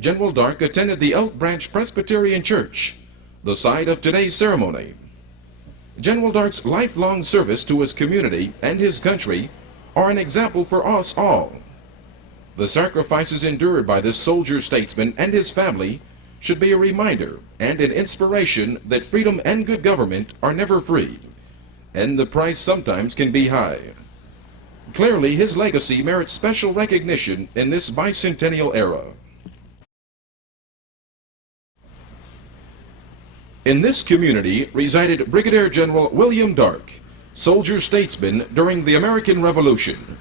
General Dark attended the Elk Branch Presbyterian Church, the site of today's ceremony. General Dark's lifelong service to his community and his country are an example for us all. The sacrifices endured by this soldier statesman and his family should be a reminder and an inspiration that freedom and good government are never free, and the price sometimes can be high. Clearly, his legacy merits special recognition in this bicentennial era. In this community resided Brigadier General William Dark, soldier statesman during the American Revolution.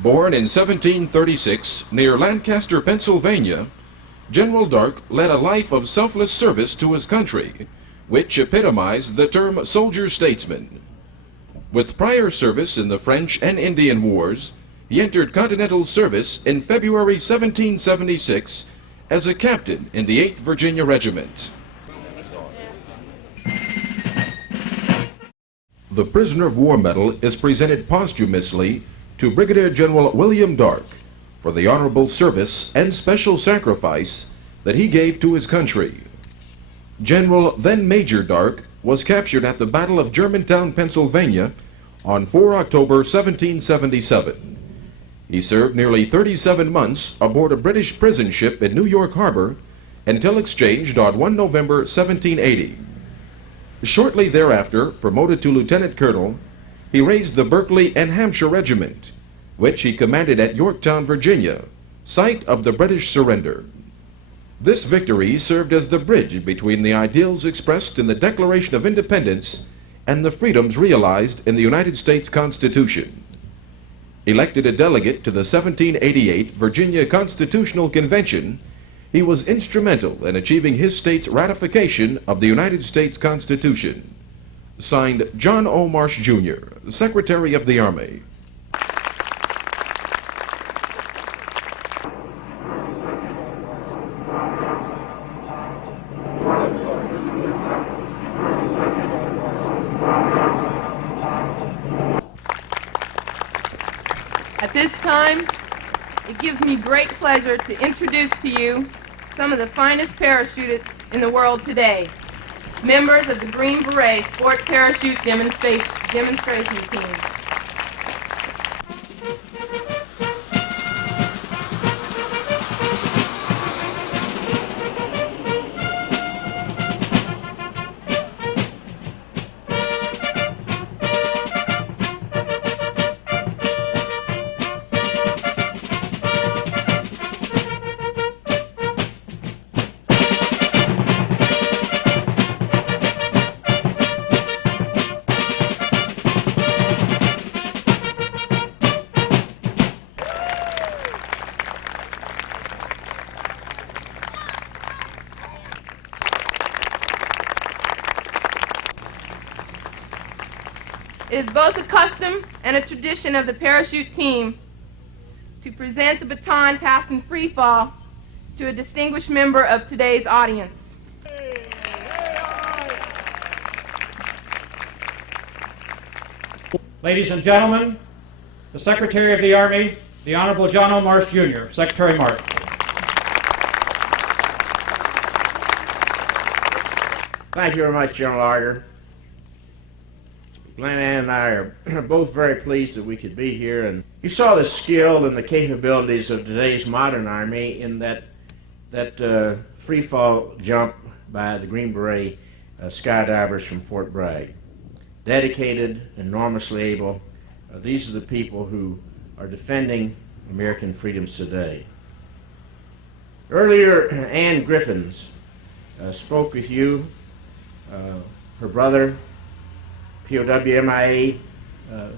Born in 1736 near Lancaster, Pennsylvania, General Dark led a life of selfless service to his country, which epitomized the term soldier statesman. With prior service in the French and Indian Wars, he entered Continental service in February 1776 as a captain in the 8th Virginia Regiment. The Prisoner of War Medal is presented posthumously to Brigadier General William Dark for the honorable service and special sacrifice that he gave to his country. General then Major Dark was captured at the Battle of Germantown, Pennsylvania on 4 October 1777. He served nearly 37 months aboard a British prison ship in New York Harbor until exchanged on 1 November 1780. Shortly thereafter, promoted to lieutenant colonel, he raised the Berkeley and Hampshire Regiment, which he commanded at Yorktown, Virginia, site of the British surrender. This victory served as the bridge between the ideals expressed in the Declaration of Independence and the freedoms realized in the United States Constitution. Elected a delegate to the 1788 Virginia Constitutional Convention, he was instrumental in achieving his state's ratification of the United States Constitution. Signed, John O. Marsh, Jr., Secretary of the Army. At this time, it gives me great pleasure to introduce to you some of the finest parachutists in the world today, members of the Green Beret Sport Parachute Demonstration Team. It is both a custom and a tradition of the parachute team to present the baton passed in free fall to a distinguished member of today's audience. Ladies and gentlemen, the Secretary of the Army, the Honorable John O. Marsh, Jr., Secretary Marsh. Thank you very much, General Arger. Glenn and I are both very pleased that we could be here, and you saw the skill and the capabilities of today's modern Army in that free fall jump by the Green Beret skydivers from Fort Bragg. Dedicated, enormously able. These are the people who are defending American freedoms today. Earlier, Ann Griffins spoke with you, her brother, POW MIA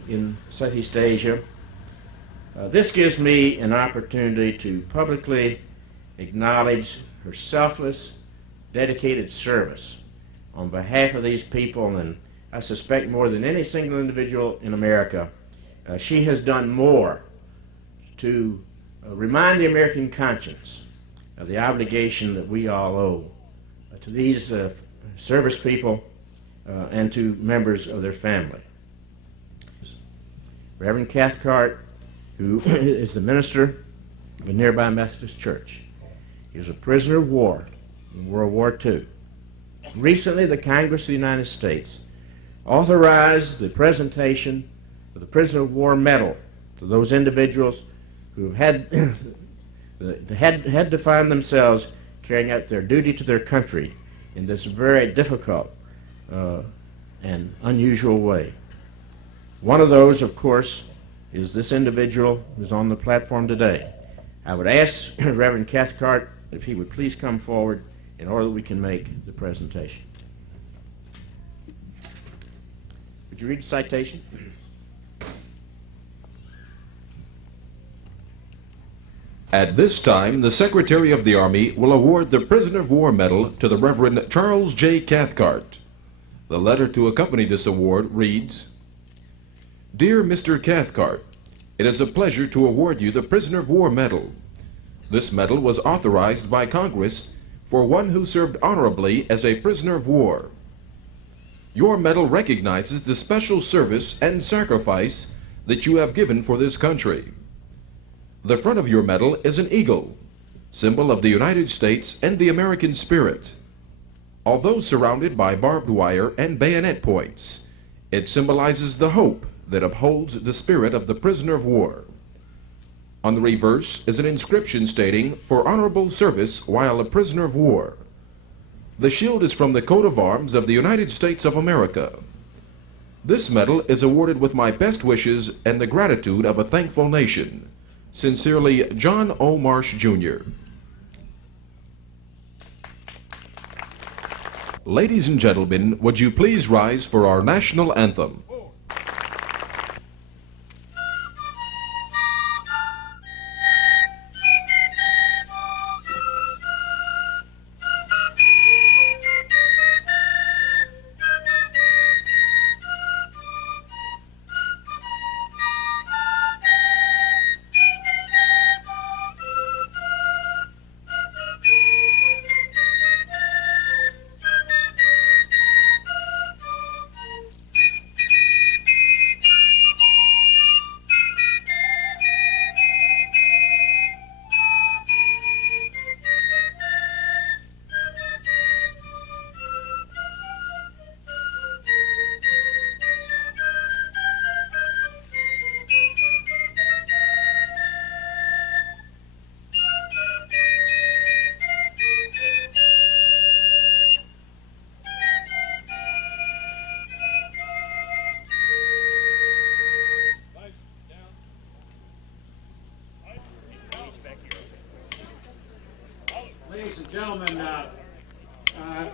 in Southeast Asia. This gives me an opportunity to publicly acknowledge her selfless, dedicated service on behalf of these people, and I suspect more than any single individual in America. She has done more to remind the American conscience of the obligation that we all owe to these service people and to members of their family. Reverend Cathcart, who is the minister of a nearby Methodist church, He was a prisoner of war in World War II. Recently, the Congress of the United States authorized the presentation of the Prisoner of War Medal to those individuals who had to find themselves carrying out their duty to their country in this very difficult and unusual way. One of those, of course, is this individual who's on the platform today. I would ask Reverend Cathcart if he would please come forward in order that we can make the presentation. Would you read the citation? At this time, the Secretary of the Army will award the Prisoner of War Medal to the Reverend Charles J. Cathcart. The letter to accompany this award reads, Dear Mr. Cathcart, it is a pleasure to award you the Prisoner of War Medal. This medal was authorized by Congress for one who served honorably as a prisoner of war. Your medal recognizes the special service and sacrifice that you have given for this country. The front of your medal is an eagle, symbol of the United States and the American spirit. Although surrounded by barbed wire and bayonet points, it symbolizes the hope that upholds the spirit of the prisoner of war. On the reverse is an inscription stating, for honorable service while a prisoner of war. The shield is from the coat of arms of the United States of America. This medal is awarded with my best wishes and the gratitude of a thankful nation. Sincerely, John O. Marsh, Jr. Ladies and gentlemen, would you please rise for our national anthem? Ladies and gentlemen,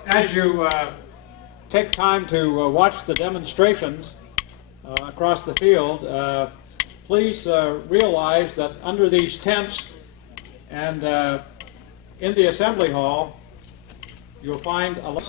as you take time to watch the demonstrations across the field, please realize that under these tents and in the assembly hall, you'll find a